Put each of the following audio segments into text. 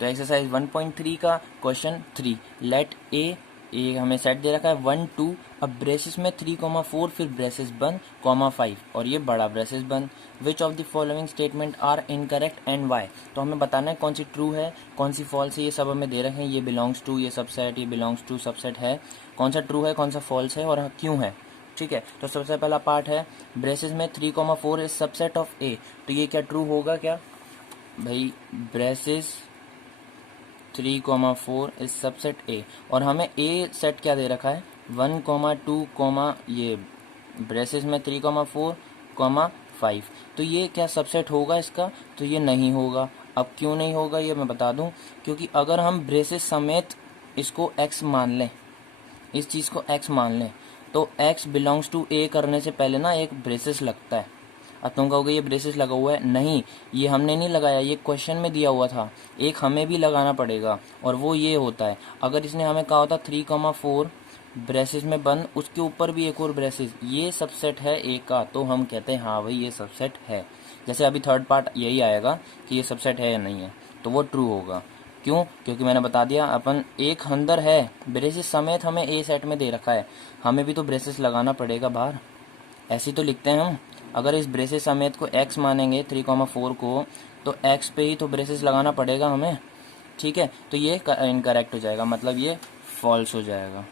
तो एक्सरसाइज 1.3 का question 3, late ए हमें सेट दे रखा है 1 2, अब ब्रेसेस में 3,4 फिर ब्रेसेस बंद, 5 और ये बड़ा ब्रेसेस बंद। Which of the following statement are incorrect and why. तो हमें बताना है कौन सी ट्रू है कौन सी फॉल्स है, ये सब हमें दे रखे हैं। ये बिलोंग्स टू, ये सबसेट, ये बिलोंग्स टू सबसेट है, कौन सा ट्रू है कौन सा फॉल्स है और क्यों है। ठीक है, तो सबसे पहला पार्ट है ब्रेसेस में 3,4 इज सबसेट ऑफ ए। तो ये क्या ट्रू होगा क्या भाई, ब्रेसेस 3,4 इज सबसेट ए, और हमें ए सेट क्या दे रखा है 1,2, ये ब्रेसेस में 3,4, 5। तो ये क्या सबसेट होगा इसका, तो ये नहीं होगा। अब क्यों नहीं होगा ये मैं बता दूं, क्योंकि अगर हम ब्रेसेस समेत इसको x मान लें, इस चीज़ को x मान लें, तो x बिलोंग्स टू ए करने से पहले ना एक ब्रेसेस लगता है। अब तुम कहोगे ये ब्रेसेस लगा हुआ है, नहीं ये हमने नहीं लगाया, ये क्वेश्चन में दिया हुआ था, एक हमें भी लगाना पड़ेगा और वो ये होता है। अगर इसने हमें कहा होता 3,4 ब्रेसेस में बंद, उसके ऊपर भी एक और ब्रेसेस, ये सबसेट है ए का, तो हम कहते हैं हाँ भाई ये सबसेट है। जैसे अभी थर्ड पार्ट यही आएगा कि ये सबसेट है या नहीं है, तो वो ट्रू होगा। क्यों, क्योंकि मैंने बता दिया अपन एक अंदर है ब्रेसेस समेत हमें ए सेट में दे रखा है, हमें भी तो ब्रेसेस लगाना पड़ेगा बाहर, ऐसे तो लिखते हैं हम। अगर इस ब्रेसेस समेत को x मानेंगे 3,4 को, तो x पे ही तो ब्रेसेस लगाना पड़ेगा हमें। ठीक है, तो ये इनकरेक्ट हो जाएगा, मतलब ये फॉल्स हो जाएगा।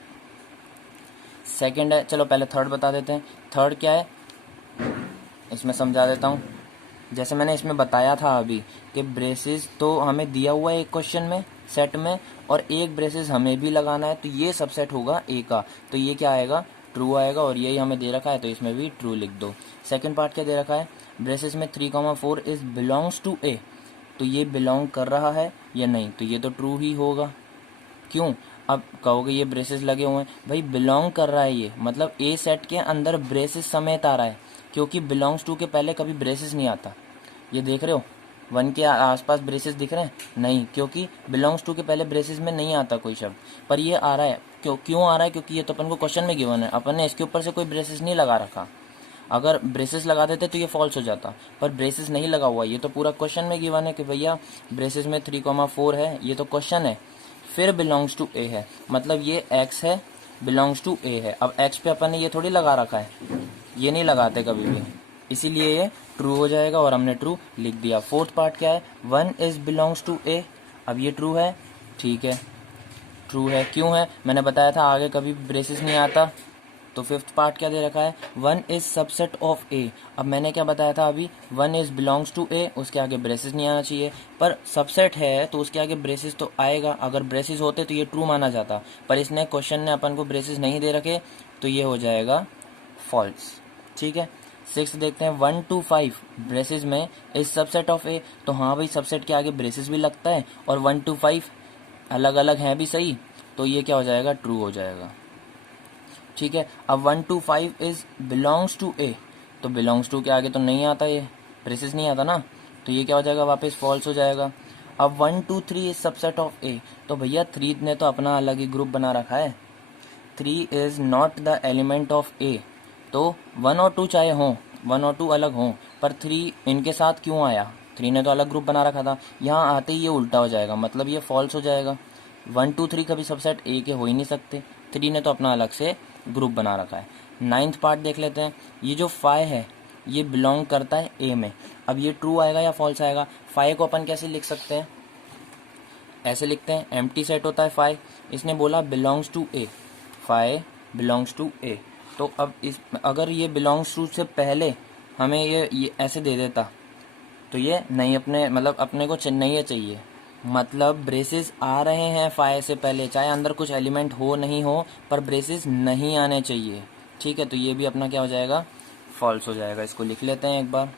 सेकंड है, चलो पहले थर्ड बता देते हैं। थर्ड क्या है इसमें समझा देता हूँ। जैसे मैंने इसमें बताया था अभी कि ब्रेसेस तो हमें दिया हुआ है एक क्वेश्चन में सेट में, और एक ब्रेसेस हमें भी लगाना है, तो ये सबसेट होगा ए का, तो ये क्या आएगा ट्रू आएगा, और यही हमें दे रखा है तो इसमें भी ट्रू लिख दो। सेकंड पार्ट क्या दे रखा है, ब्रेसेस में 3,4 इज बिलोंग्स टू ए, तो ये बिलोंग कर रहा है या नहीं, तो ये तो ट्रू ही होगा। क्यों, अब कहोगे ये ब्रेसेस लगे हुए हैं, भाई बिलोंग कर रहा है ये, मतलब ए सेट के अंदर ब्रेसेस समेत आ रहा है, क्योंकि बिलोंग्स टू के पहले कभी ब्रेसेस नहीं आता। ये देख रहे हो 1 के आसपास ब्रेसेस दिख रहे हैं, नहीं, क्योंकि बिलोंग्स टू के पहले ब्रेसेस में नहीं आता कोई शब्द, पर ये आ रहा है। क्यों आ रहा है, क्योंकि ये तो अपन को क्वेश्चन में गिवन है, अपन ने इसके ऊपर से कोई ब्रेसेस नहीं लगा रखा। अगर ब्रेसेस लगा देते तो ये फॉल्स हो जाता, पर ब्रेसेस नहीं लगा हुआ, ये तो पूरा क्वेश्चन में गिवन है कि भैया ब्रेसेस में 3,4 है, ये तो क्वेश्चन है, फिर बिलोंग्स टू ए है, मतलब ये x है बिलोंग्स टू ए है। अब x पे अपन ने ये थोड़ी लगा रखा है, ये नहीं लगाते कभी भी, इसीलिए ये ट्रू हो जाएगा और हमने ट्रू लिख दिया। फोर्थ पार्ट क्या है, 1 इज बिलोंग्स टू ए, अब ये ट्रू है, ठीक है ट्रू है। क्यों है, मैंने बताया था आगे कभी ब्रेसेस नहीं आता। तो फिफ्थ पार्ट क्या दे रखा है, 1 इज सबसेट ऑफ ए, अब मैंने क्या बताया था अभी 1 इज बिलोंग्स टू ए, उसके आगे ब्रेसेस नहीं आना चाहिए, पर सबसेट है तो उसके आगे ब्रेसेस तो आएगा, अगर ब्रेसेस होते तो ये ट्रू माना जाता, पर इसने क्वेश्चन ने अपन को ब्रेसेस नहीं दे रखे, तो ये हो जाएगा फॉल्स। ठीक है, सिक्स देखते हैं, 1 to 5 ब्रेसेस में इज सबसेट ऑफ ए, तो हाँ भाई सबसेट के आगे ब्रेसेस भी लगता है, और 1 to 5 अलग अलग हैं भी सही, तो ये क्या हो जाएगा ट्रू हो जाएगा। ठीक है, अब 1 to 5 is belongs to A, तो बिलोंग्स टू के आगे तो नहीं आता, ये ब्रेसेस नहीं आता ना, तो ये क्या हो जाएगा वापस फॉल्स हो जाएगा। अब 1 to 3 is subset of A, तो भैया 3 ने तो अपना अलग ही ग्रुप बना रखा है, 3 is not the element of A, तो 1 और 2 चाहे हों, 1 और 2 अलग हों, पर 3 इनके साथ क्यों आया, 3 ने तो अलग ग्रुप बना रखा था, यहाँ आते ही ये उल्टा हो जाएगा, मतलब ये फॉल्स हो जाएगा। 1 2 3 कभी सबसेट ए के हो ही नहीं सकते, 3 ने तो अपना अलग से ग्रुप बना रखा है। नाइन्थ पार्ट देख लेते हैं, ये जो 5 है ये बिलोंग करता है ए में, अब ये ट्रू आएगा या फॉल्स आएगा। 5 को अपन कैसे लिख सकते हैं, ऐसे लिखते हैं, एम्प्टी सेट होता है 5, इसने बोला belongs to A, 5 belongs to A, तो अब इस अगर ये बिलोंग्स टू से पहले हमें ये ऐसे दे देता, तो ये नहीं, अपने मतलब अपने को नहीं चाहिए, मतलब ब्रेसेस आ रहे हैं 5 से पहले, चाहे अंदर कुछ एलिमेंट हो नहीं हो, पर ब्रेसेस नहीं आने चाहिए। ठीक है, तो ये भी अपना क्या हो जाएगा फॉल्स हो जाएगा, इसको लिख लेते हैं एक बार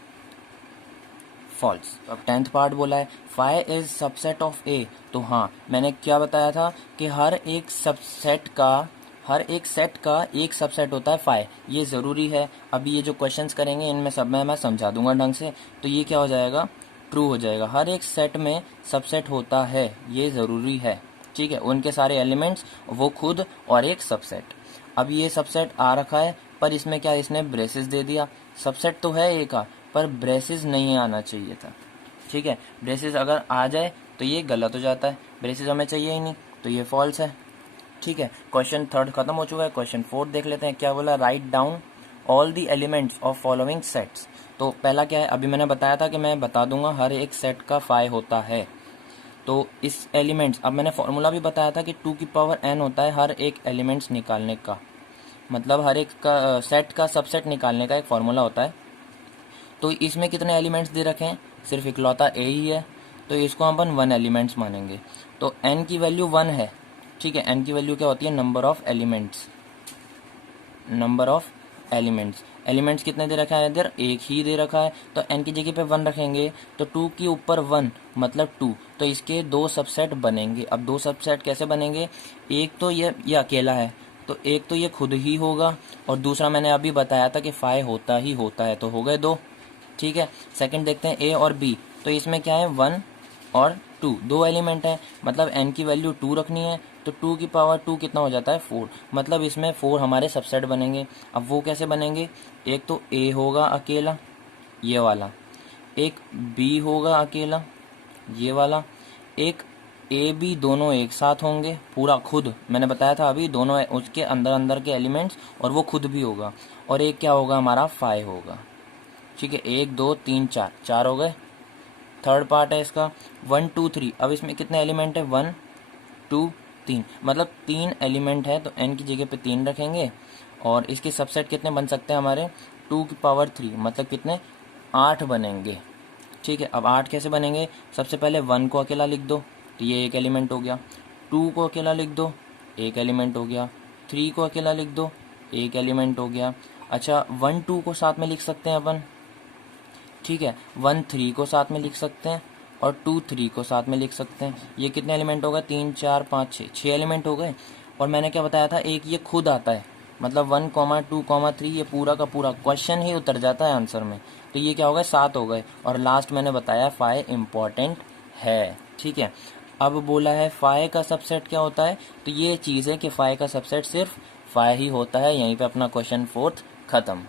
फॉल्स। अब 10th पार्ट बोला है 5 इज सबसेट ऑफ ए, तो हाँ मैंने क्या बताया था कि हर एक सेट का एक सबसेट होता है 5, ये ज़रूरी है। अभी ये जो क्वेश्चंस करेंगे इनमें सब में मैं समझा दूंगा ढंग से, तो ये क्या हो जाएगा ट्रू हो जाएगा, हर एक सेट में सबसेट होता है, ये ज़रूरी है। ठीक है, उनके सारे एलिमेंट्स वो खुद और एक सबसेट। अब ये सबसेट आ रखा है, पर इसमें क्या इसने ब्रेसेस दे दिया, सबसेट तो है ए का पर ब्रेसेस नहीं आना चाहिए था। ठीक है, ब्रेसेस अगर आ जाए तो ये गलत हो जाता है, ब्रेसेस हमें चाहिए ही नहीं तो ये फॉल्स है। ठीक है, क्वेश्चन थर्ड खत्म हो चुका है। क्वेश्चन फोर्थ देख लेते हैं, क्या बोला, write down all the elements of following sets. तो पहला क्या है, अभी मैंने बताया था कि मैं बता दूंगा हर एक सेट का फाई होता है। तो इस एलिमेंट्स, अब मैंने फॉर्मूला भी बताया था कि 2 की पावर n होता है हर एक एलिमेंट्स निकालने का, मतलब हर एक का सेट का सबसेट निकालने का एक फॉर्मूला होता है। तो इसमें कितने एलिमेंट्स दे रखे हैं, सिर्फ इकलौता ए ही है, तो इसको हम अपन 1 एलिमेंट्स मानेंगे। तो n की वैल्यू 1 है। ठीक है, n की वैल्यू क्या होती है, number of elements, number of elements. Elements कितने दे रखा है इधर, एक ही दे रखा है, तो n की जगह पे 1 रखेंगे तो 2 के ऊपर 1 मतलब 2, तो इसके 2 सबसेट बनेंगे। अब 2 सबसेट कैसे बनेंगे, एक तो ये अकेला है, तो एक तो ये खुद ही होगा, और दूसरा मैंने अभी बताया था कि फाई होता ही होता है, तो हो गए 2। ठीक है, सेकंड देखते हैं ए और बी। तो इसमें क्या है, 1 और 2, 2 एलिमेंट है, मतलब n की वैल्यू 2 रखनी है, तो 2 की पावर 2 कितना हो जाता है, 4, मतलब इसमें 4 हमारे सबसेट बनेंगे। अब वो कैसे बनेंगे, एक तो a होगा अकेला ये वाला, एक b होगा अकेला ये वाला, एक ए बी दोनों एक साथ होंगे पूरा खुद, मैंने बताया था अभी, दोनों उसके अंदर अंदर के एलिमेंट्स, और वो खुद भी होगा, और एक क्या होगा हमारा, फाई होगा। ठीक है, 1 2 3 4, 4 हो गए। थर्ड पार्ट है इसका 1 2 3। अब इसमें कितने एलिमेंट है, 1 2 3, मतलब 3 एलिमेंट है, तो n की जगह पे 3 रखेंगे, और इसके सबसेट कितने बन सकते हैं हमारे, 2 की पावर 3, मतलब कितने, 8 बनेंगे। ठीक है, अब 8 कैसे बनेंगे, सबसे पहले 1 को अकेला लिख दो तो ये एक एलिमेंट हो गया, 2 को अकेला लिख दो एक एलिमेंट हो गया, 3 को अकेला लिख दो एक एलिमेंट हो गया। अच्छा 1 2 को साथ में लिख सकते हैं अपन, ठीक है, 1 3 को साथ में लिख सकते हैं, और 2 3 को साथ में लिख सकते हैं। ये कितने एलिमेंट हो गए, 3 4 5 6, 6 एलिमेंट हो गए। और मैंने क्या बताया था, एक ये खुद आता है, मतलब 1 2 3 ये पूरा का पूरा क्वेश्चन ही उतर जाता है आंसर में, तो ये क्या हो गए, 7 हो गए। और लास्ट मैंने बताया फाई इम्पॉर्टेंट है। ठीक है, अब बोला है फाई का सबसेट क्या होता है, तो ये चीज़ है कि फाई का सबसेट सिर्फ फाई ही होता है। यहीं पे अपना क्वेश्चन फोर्थ खत्म।